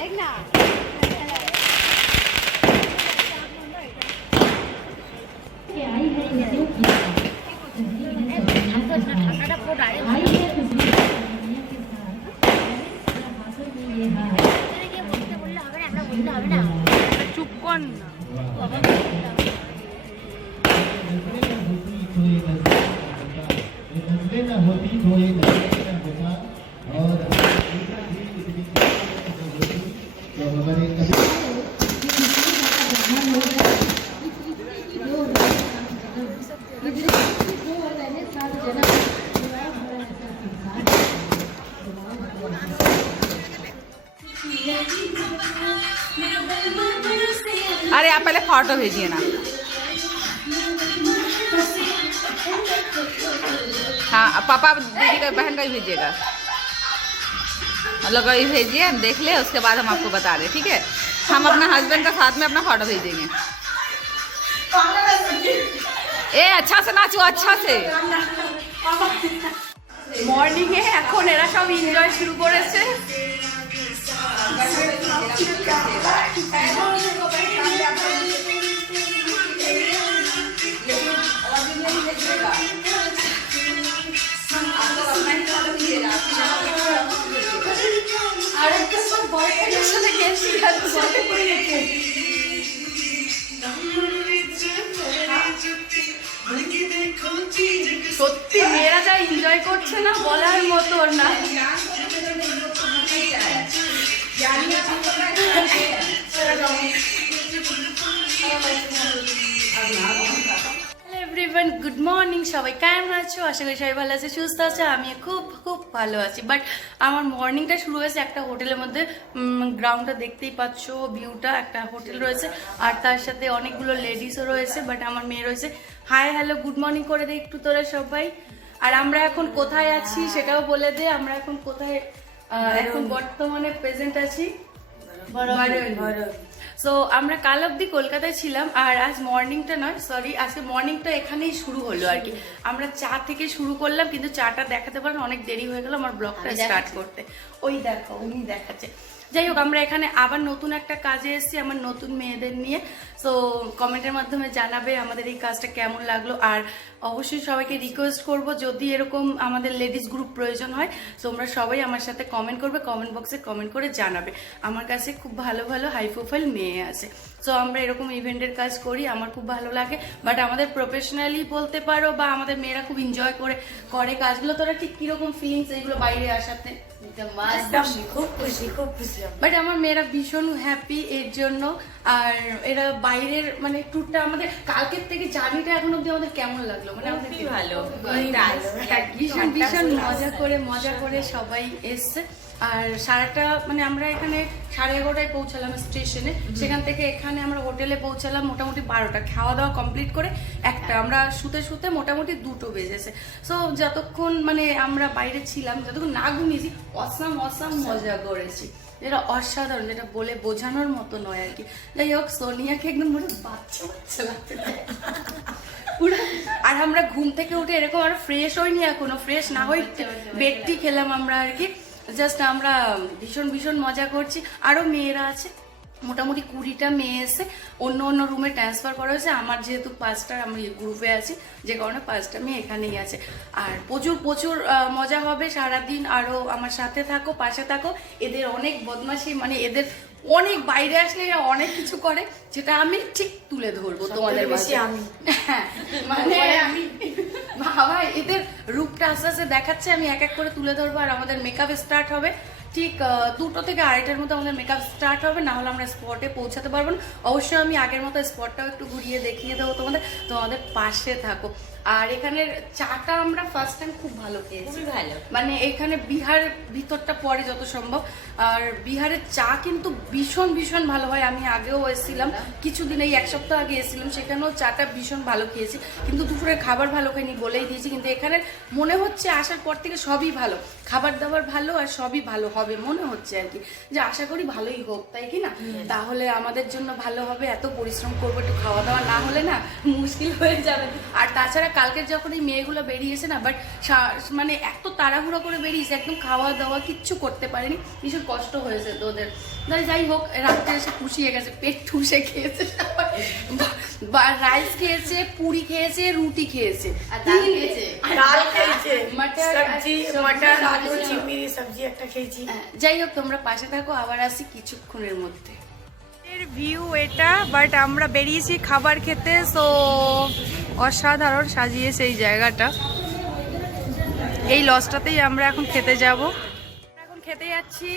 দেখ না চুপ কর না अरे आप पहले फोटो भेजिए ना। हाँ पापा दीदी का बहन का भी भेजिएगा, मतलब कभी भेजिए, हम देख ले, उसके बाद हम आपको बता रहे, ठीक है। हम अपना हस्बैंड का साथ में अपना फोटो भेजेंगे। ए अच्छा से नाचो, अच्छा से। মর্নিং এ এখন এরা সব এনজয় শুরু করেছে। আর একটা সব বয়ফ্রেন্ডের সাথে গেছি সত্যি মেয়েরা যা এনজয় করছে না বলার মতো না। এভরিওয়ান গুড মর্নিং, সবাই কেমন আছো? আশা করি সবাই ভালো আছে, সুস্থ আছে। আমি খুব খুব ভালো আছি। বাট আমার মর্নিংটা শুরু হয়েছে একটা হোটেলের মধ্যে। গ্রাউন্ডটা দেখতেই পাচ্ছ, ভিউটা, একটা হোটেল রয়েছে আর তার সাথে অনেকগুলো লেডিসও রয়েছে। বাট আমার মেয়ে রয়েছে। হাই হ্যালো গুড মর্নিং করে দে একটু তোরা সবাই। আর আমরা এখন কোথায় আছি সেটাও বলে দে। আমরা এখন কোথায়, এখন বর্তমানে প্রেজেন্ট আছি সো আমরা কাল অব্দি কলকাতায় ছিলাম। আর আজ মর্নিংটা নয়, সরি, আজকে মর্নিংটা এখানেই শুরু হলো আর কি। আমরা চা থেকে শুরু করলাম, কিন্তু চাটা দেখাতে পারলাম, অনেক দেরি হয়ে গেল আমার ব্লগটা স্টার্ট করতে। ওই দেখো উনি দেখাচ্ছে। যাই হোক, আমরা এখানে আবার নতুন একটা কাজে এসেছি আমার নতুন মেয়েদের নিয়ে। সো কমেন্টের মাধ্যমে জানাবে আমাদের এই কাজটা কেমন লাগলো। আর অবশ্যই সবাইকে রিকোয়েস্ট করব, যদি এরকম আমাদের লেডিস গ্রুপ প্রয়োজন হয় তোমরা সবাই আমার সাথে কমেন্ট করবে, কমেন্ট বক্সে কমেন্ট করে জানাবে। আমার কাছে খুব ভালো ভালো হাই প্রোফাইল মেয়ে আছে। সো আমরা এরকম ইভেন্টের কাজ করি, আমার খুব ভালো লাগে। বাট আমাদের প্রফেশনালি বলতে পারো, বা আমাদের মেয়েরা খুব এনজয় করে কাজগুলো। তোরা ঠিক কিরকম ফিলিংস এইগুলো বাইরে আসাতে? খুব খুশি, খুব খুশি। বাট আমার মেয়েরা ভীষণ হ্যাপি এর জন্য। আর এরা বাইরের মানে ট্যুরটা আমাদের কালকের থেকে জার্নিটা এখন অব্দি আমাদের কেমন লাগলো? মানে আমাদের ভালো, ভীষণ ভীষণ মজা করে সবাই এসছে। আর সারাটা মানে আমরা এখানে 11:30টায় পৌঁছালাম স্টেশনে। সেখান থেকে এখানে আমরা হোটেলে পৌঁছালাম মোটামুটি 12টা। খাওয়া দাওয়া কমপ্লিট করে একটা, আমরা শুতে শুতে মোটামুটি 2টো বেজেছে। সো যতক্ষণ মানে আমরা বাইরে ছিলাম, যতক্ষণ না ঘুমিয়েছি, অসাম মজা করেছি, যেটা অসাধারণ, যেটা বলে বোঝানোর মতো নয় আর কি। যাই হোক, সোনিয়াকে একদম মনে বাচ্চা লাগছে পুরো। আর আমরা ঘুম থেকে উঠে এরকম আর ফ্রেশ হইনি, এখনো ফ্রেশ না হই বেডটি খেলাম আমরা আর কি। জাস্ট আমরা ভীষণ মজা করছি। আরো মেয়েরা আছে, মোটামুটি 20টা মেয়ে এসে অন্য রুমে ট্রান্সফার করা হয়েছে। আমার যেহেতু 5টা, আমি গ্রুপে আছি, যে কারণে 5টা মেয়ে এখানেই আছে। আর প্রচুর মজা হবে সারাদিন। আরো আমার সাথে থাকো, পাশে থাকো। এদের অনেক বদমাশি, মানে এদের অনেক বাইরে আসলে এরা অনেক কিছু করে, যেটা আমি ঠিক তুলে ধরবো তোমাদের মাঝে। হ্যাঁ, মানে আমি বাবা এদের রূপটা আস্তে আস্তে দেখাচ্ছে, আমি এক এক করে তুলে ধরবো। আর আমাদের মেকআপ স্টার্ট হবে ঠিক 2টো থেকে 2:30টার মধ্যে আমাদের মেকআপ স্টার্ট হবে, না হলে আমরা স্পটে পৌঁছাতে পারবো না। অবশ্যই আমি আগের মতো স্পটটাও একটু ঘুরিয়ে দেখিয়ে দেবো তোমাদের পাশে থাকো। আর এখানের চাটা আমরা ফার্স্ট টাইম খুব ভালো খেয়েছি, ভালো। মানে এখানে বিহার ভিতরটা পরে যত সম্ভব। আর বিহারের চা কিন্তু ভীষণ ভালো হয়। আমি আগেও এসেছিলাম কিছুদিন, এই 1 সপ্তাহ আগে এসেছিলাম, সেখানেও চাটা ভীষণ ভালো খেয়েছি, কিন্তু দুপুরে খাবার ভালো খাইনি বলেই দিয়েছি। কিন্তু এখানে মনে হচ্ছে আসার পর থেকে সবই ভালো, খাবার দাবার ভালো আর সবই ভালো হবে মনে হচ্ছে আর কি। যে আশা করি ভালোই হোক, তাই কি না? তাহলে আমাদের জন্য ভালো হবে। এত পরিশ্রম করবো, একটু খাওয়া দাওয়া না হলে না মুশকিল হয়ে যাবে। আর তাছাড়া কালকের যখন এই মেয়েগুলো বেরিয়েছে না, বাট মানে এত তাড়াহুড়ো করে বেরিয়েছে, একদম খাওয়া দাওয়া কিচ্ছু করতে পারেনি, ভীষণ কষ্ট হয়েছে তো ওদের। যাই হোক, রাত্রে এসে পুষিয়ে গেছে, পেট ঠুসে খেয়েছে, রাইস খেয়েছে, পুরি খেয়েছে, রুটি খেয়েছে, আর ডাল খেয়েছে, ডাল খেয়েছে, মটর সবজি, মটর আলু চিংড়ি সবজি একটা খেয়েছি। যাই হোক, তোমরা পাশে থাকো, আবার আসি কিছুক্ষণের মধ্যে। ভিউ এটা, বাট আমরা বেরিয়েছি খাবার খেতে, সো অসাধারণ সাজিয়েছে এই জায়গাটা। এই লজটাতেই আমরা এখন খেতে যাব। এখন খেতে যাচ্ছি,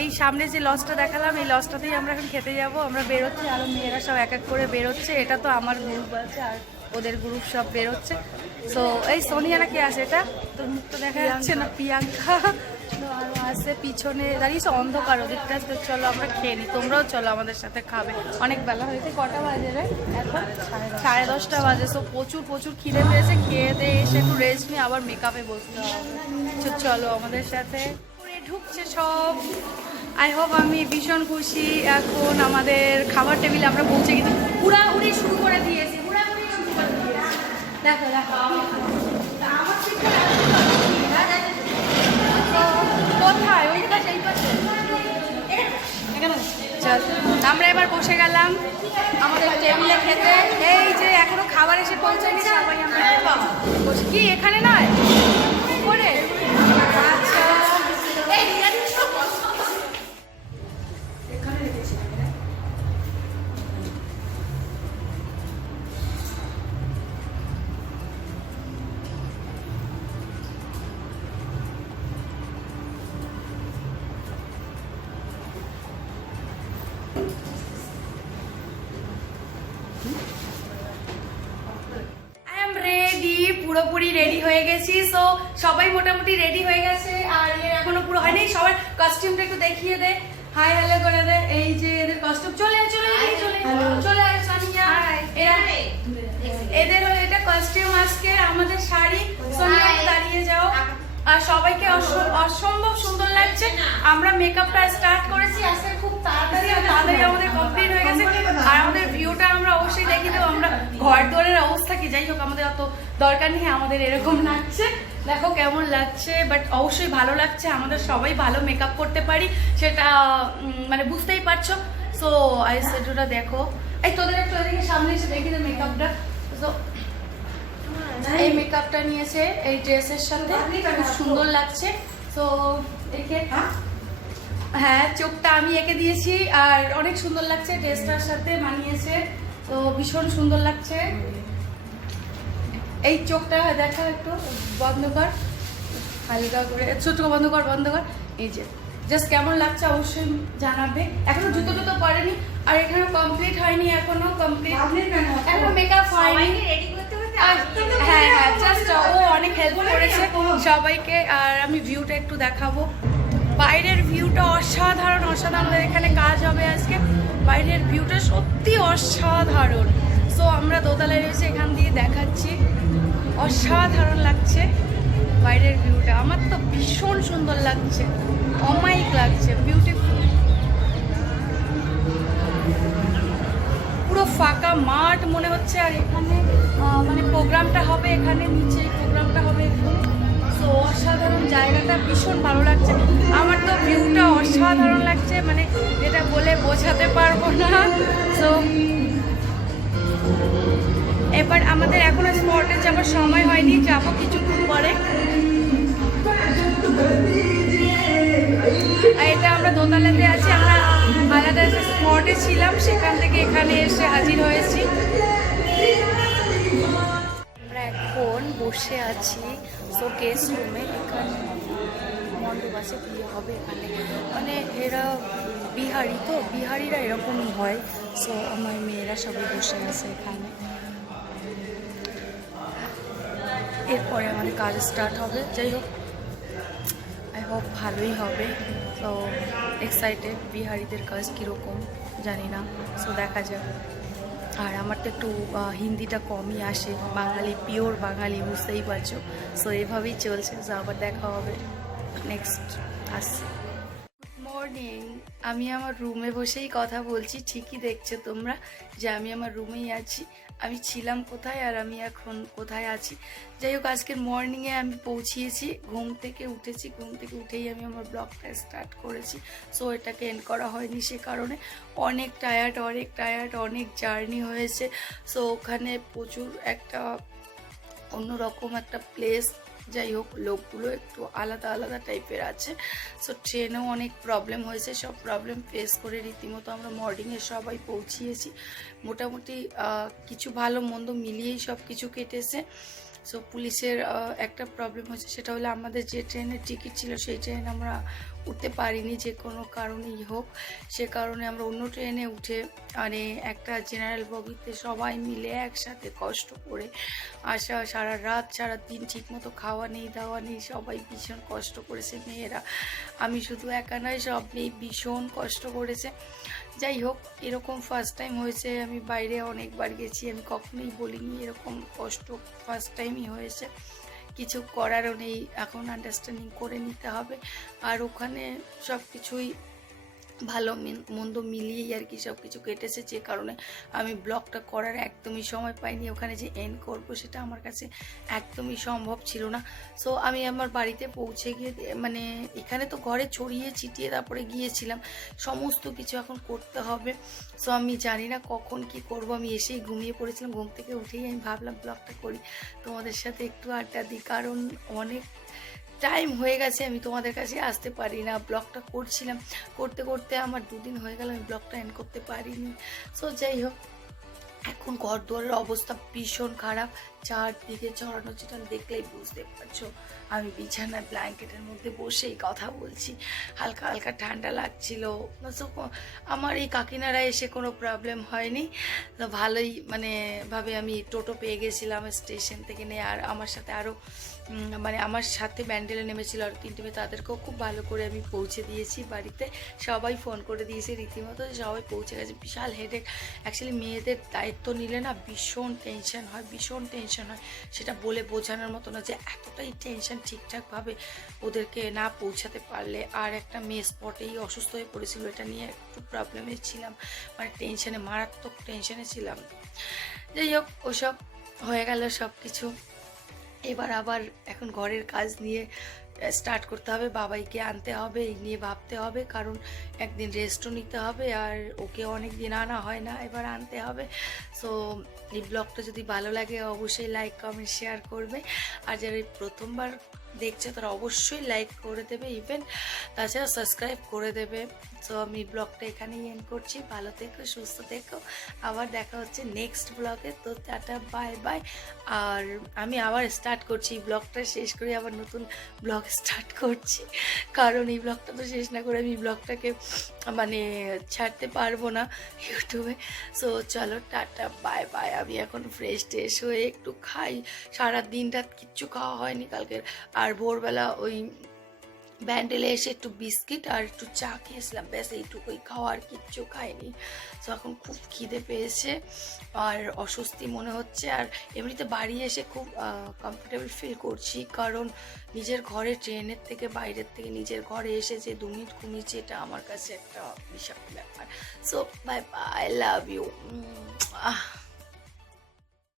এই সামনে যে লজটা দেখালাম এই লজটাতেই আমরা এখন খেতে যাব। আমরা বেরোচ্ছি, আরো মেয়েরা সব এক এক করে বেরোচ্ছে। এটা তো আমার গ্রুপ আছে আর ওদের গ্রুপ সব বেরোচ্ছে। সো এই সোনিয়া নাকি আছে, এটা তোর মুখটা দেখা যাচ্ছে না, প্রিয়াঙ্কা তো আরো আছে পিছনে দাঁড়িয়েছে, অন্ধকার ওদিকটা। তো চলো আমরা খেয়ে নিই, তোমরাও চলো আমাদের সাথে খাবে। অনেক বেলা হয়েছে, কটা বাজে রে এখন? 10:30 বাজে। সো প্রচুর খিদে পেয়েছে, খেয়ে দিয়ে এসে একটু রেস্ট নিয়ে আবার মেকআপে বসতে হবে। তো চলো আমাদের সাথে। ঢুকছে সব, আই হোপ আমি ভীষণ খুশি। এখন আমাদের খাবার টেবিলে আমরা পৌঁছে গেছি, হুড়াহুড়ি শুরু করে দিয়েছি, হুড়াহুড়ি শুরু করে দিয়েছি। দেখো দেখো আমার কোথায়, ওই পাশে, এই পাশে। চল আমরা এবার বসে গেলাম আমাদের টেবিলে খেতে। এই যে এখনো খাবার এসে পৌঁছায়নি, সবাই আমরা বসে। কি এখানে নয় উপরে? আচ্ছা পুরোপুরি রেডি হয়ে গেছি। সো সবাই মোটামুটি রেডি হয়ে গেছে, আর এর এখনো পুরো হয়নি। সবার কস্টিউমটা একটু দেখিয়ে দে, হাই হ্যালো করে দে। এই যে এদের কস্টিউম, চলে সানিয়া, এদের হলো এটা কস্টিউম আজকে। আমাদের শাড়ি, সোনিয়া দাঁড়িয়ে যাও। আর সবাইকে অসম্ভব সুন্দর লাগছে। আমরা মেকআপটা স্টার্ট করেছি আজকে খুব তাড়াতাড়ি আমাদের কমপ্লিট হয়ে গেছে। আর আমাদের ভিউটা আমরা অবশ্যই দেখি দেবো। আমরা ঘর দুয়ারের অবস্থা কি, যাই হোক আমাদের অত দরকার নেই, আমাদের এরকম লাগছে। দেখো কেমন লাগছে, বাট অবশ্যই ভালো লাগছে। আমাদের সবাই ভালো মেকআপ করতে পারি, সেটা মানে বুঝতেই পারছো। সো আই সেটা দেখো, এই তোদের একটু এদিকে সামনে এসে দেখি দে মেকআপটা। সো এই মেকআপটা নিয়েছে এই ড্রেসের সাথে, খুব সুন্দর লাগছে। তো একে হ্যাঁ, চোখটা আমি এঁকে দিয়েছি আর অনেক সুন্দর লাগছে, ড্রেসটার সাথে মানিয়েছে। তো ভীষণ সুন্দর লাগছে। এই চোখটা দেখা একটু বন্ধ কর, হালকা করে ছোট বন্ধ কর। এই যে জাস্ট কেমন লাগছে অবশ্যই জানাবে। এখনো জুতো টুতো পরেনি, আর এখানে কমপ্লিট হয়নি, এখনো মেকআপ হয়নি। হ্যাঁ, জাস্ট ও অনেক হেল্প করেছে সবাইকে। আর আমি ভিউটা একটু দেখাবো, বাইরের ভিউটা অসাধারণ। আমাদের এখানে কাজ হবে আজকে, বাইরের ভিউটা সত্যি অসাধারণ। সো আমরা দোতলায় রয়েছে, এখান দিয়ে দেখাচ্ছি, অসাধারণ লাগছে বাইরের ভিউটা। আমার তো ভীষণ সুন্দর লাগছে, অমায়িক লাগছে, বিউটিফুল। পুরো ফাঁকা মাঠ মনে হচ্ছে। আর এখানে মানে প্রোগ্রামটা হবে এখানে, নিচে প্রোগ্রামটা হবে এখানে। সো অসাধারণ জায়গাটা, ভীষণ ভালো লাগছে। আমার তো ভিউটা অসাধারণ লাগছে, মানে যেটা বলে বোঝাতে পারবো না। সো এবার আমাদের এখনো স্পটে যাবার সময় হয়নি, যাবো কিছুক্ষণ পরে। এটা আমরা দোতলাতে আছি, আমরা আলাদা একটা স্পটে ছিলাম, সেখান থেকে এখানে এসে হাজির হয়েছি। আমরা এখন বসে আছি শোকেস রুমে, এখানে মণ্ডপ আছে, বিয়ে হবে এখানে। মানে এরা বিহারি, তো বিহারিরা এরকমই হয়। সো আমার মেয়েরা সবাই বসে আছে এখানে। এরপরে আমাদের কাজ স্টার্ট হবে। যাই হোক, আই হোপ ভালোই হবে। তো এক্সাইটেড, বিহারিদের কাজ কীরকম জানি না, সো দেখা যাক। আর আমার তো একটু হিন্দিটা কমই আসে, বাঙালি, পিওর বাঙালি, বুঝতেই পারছো। সো এভাবেই চলছে। সো আবার দেখা হবে নেক্সট। আসছি। মর্নিং। আমি আমার রুমে বসেই কথা বলছি, ঠিকই দেখছো তোমরা যে আমি আমার রুমেই আছি। আমি ছিলাম কোথায় আর আমি এখন কোথায় আছি। যাই হোক, আজকের মর্নিংয়ে আমি পৌঁছিয়েছি, ঘুম থেকে উঠেছি, ঘুম থেকে উঠেই আমি আমার ব্লগটা স্টার্ট করেছি। সো এটাকে এন্ড করা হয়নি সে কারণে অনেক টায়ার্ড, অনেক জার্নি হয়েছে। সো ওখানে প্রচুর একটা অন্যরকম একটা প্লেস, যাই হোক লোকগুলো একটু আলাদা আলাদা টাইপের আছে। সো ট্রেনেও অনেক প্রবলেম হয়েছে, সব প্রবলেম ফেস করে রীতিমতো আমরা মর্নিংয়ে সবাই পৌঁছিয়েছি। মোটামুটি কিছু ভালো মন্দ মিলিয়েই সব কিছু কেটেছে। সো পুলিশের একটা প্রবলেম হয়েছে, সেটা হলো আমাদের যে ট্রেনের টিকিট ছিল সেই ট্রেনে আমরা উঠতে পারিনি, যে কোনো কারণেই হোক। সে কারণে আমরা অন্য ট্রেনে উঠে মানে একটা জেনারেল বগিতে সবাই মিলে একসাথে কষ্ট করে আসা, সারা রাত সারা দিন ঠিকমতো খাওয়া নেই দাওয়া নেই, সবাই ভীষণ কষ্ট করেছে মেয়েরা। আমি শুধু একা নয়, সব মেয়ে ভীষণ কষ্ট করেছে। যাই হোক, এরকম ফার্স্ট টাইম হয়েছে। আমি বাইরে অনেকবার গেছি, আমি কখনোই বলিনি এরকম কষ্ট ফার্স্ট টাইমই হয়েছে। কিছু করারও নেই, এখন আন্ডারস্ট্যান্ডিং করে নিতে হবে। আর ওখানে সব কিছুই ভালো মন্দ মিলিয়েই আর কি সব কিছু কেটেছে, যে কারণে আমি ব্লগটা করার একদমই সময় পাইনি। ওখানে যে এন্ড করব সেটা আমার কাছে একদমই সম্ভব ছিল না। সো আমি আমার বাড়িতে পৌঁছে গিয়ে মানে এখানে তো ঘরে ছড়িয়ে ছিটিয়ে তারপরে গিয়েছিলাম, সমস্ত কিছু এখন করতে হবে। সো আমি জানি না কখন কি করব। আমি এসেই ঘুমিয়ে পড়েছিলাম, ঘুম থেকে উঠেই আমি ভাবলাম ব্লগটা করি, তোমাদের সাথে একটু আড্ডা দিই, কারণ অনেক টাইম হয়ে গেছে আমি তোমাদের কাছে আসতে পারি না। ব্লগটা করছিলাম, করতে করতে আমার 2 দিন হয়ে গেল আমি ব্লগটা এন্ড করতে পারিনি। সো যাই হোক, এখন ঘর দুয়ারের অবস্থা ভীষণ খারাপ, চারদিকে ছড়ানো ছিটানো, দেখলেই বুঝতে পারছো। আমি বিছানায় ব্ল্যাঙ্কেটের মধ্যে বসেই কথা বলছি, হালকা হালকা ঠান্ডা লাগছিল। আমার এই কাকিনারা এসে কোনো প্রবলেম হয়নি, তো ভালোই মানে ভাবে আমি টোটো পেয়ে গেছিলাম স্টেশন থেকে নিয়ে। আর আমার সাথে আরও মানে আমার সাথে ব্যান্ডেলে নেমেছিল আর 3টে মেয়ে, তাদেরকেও খুব ভালো করে আমি পৌঁছে দিয়েছি বাড়িতে। সবাই ফোন করে দিয়েছে রীতিমতো, সবাই পৌঁছে গেছে। বিশাল হেডেক। অ্যাকচুয়ালি মেয়েদের দায়িত্ব নিলে না ভীষণ টেনশন হয়, ভীষণ টেনশন হয়। সেটা বলে বোঝানোর মতো না যে এতটাই টেনশন ঠিকঠাকভাবে ওদেরকে না পৌঁছাতে পারলে। আর একটা মেয়ে স্পটেই অসুস্থ হয়ে পড়েছিল, এটা নিয়ে একটু প্রবলেমে ছিলাম, মানে টেনশনে, মারাত্মক টেনশনে ছিলাম। যাই হোক, ওসব হয়ে গেল সব কিছু। এবার আবার এখন ঘরের কাজ নিয়ে স্টার্ট করতে হবে, বাবাইকে আনতে হবে, এই নিয়ে ভাবতে হবে, কারণ একদিন রেস্টও নিতে হবে। আর ওকে অনেক দিন আনা হয় না, এবার আনতে হবে। সো এই ব্লগটা যদি ভালো লাগে অবশ্যই লাইক কমেন্ট শেয়ার করবে। আর যারা এই প্রথমবার দেখছে তারা অবশ্যই লাইক করে দেবে, ইভেন তাছাড়া সাবস্ক্রাইব করে দেবে। সো আমি ব্লগটা এখানেই এন্ড করছি। ভালো থেকো, সুস্থ থেকো, আবার দেখা হচ্ছে নেক্সট ব্লগে। তো টাটা, বাই বাই। আর আমি আবার স্টার্ট করছি, ব্লগটা শেষ করে আবার নতুন ব্লগ স্টার্ট করছি, কারণ এই ব্লগটা তো শেষ না করে আমি ব্লগটাকে মানে ছাড়তে পারবো না ইউটিউবে। সো চলো টাটা, বাই বাই। আমি এখন ফ্রেশ ট্রেশ হয়ে একটু খাই, সারা দিনটা কিচ্ছু খাওয়া হয়নি কালকে। আর ভোরবেলা ওই ব্যান্ডেলে এসে একটু বিস্কিট আর একটু চা খেয়েছিলাম, ব্যাস এইটুকুই খাওয়া, আর কিচ্ছু খাইনি। তো এখন খুব খিদে পেয়েছে আর অস্বস্তি মনে হচ্ছে। আর এমনিতে বাড়ি এসে খুব কমফোর্টেবল ফিল করছি, কারণ নিজের ঘরে ট্রেনের থেকে বাইরের থেকে নিজের ঘরে এসে যে 2 মিনিট ঘুমিয়েছি, এটা আমার কাছে একটা বিশাল ব্যাপার। So bye bye, love you.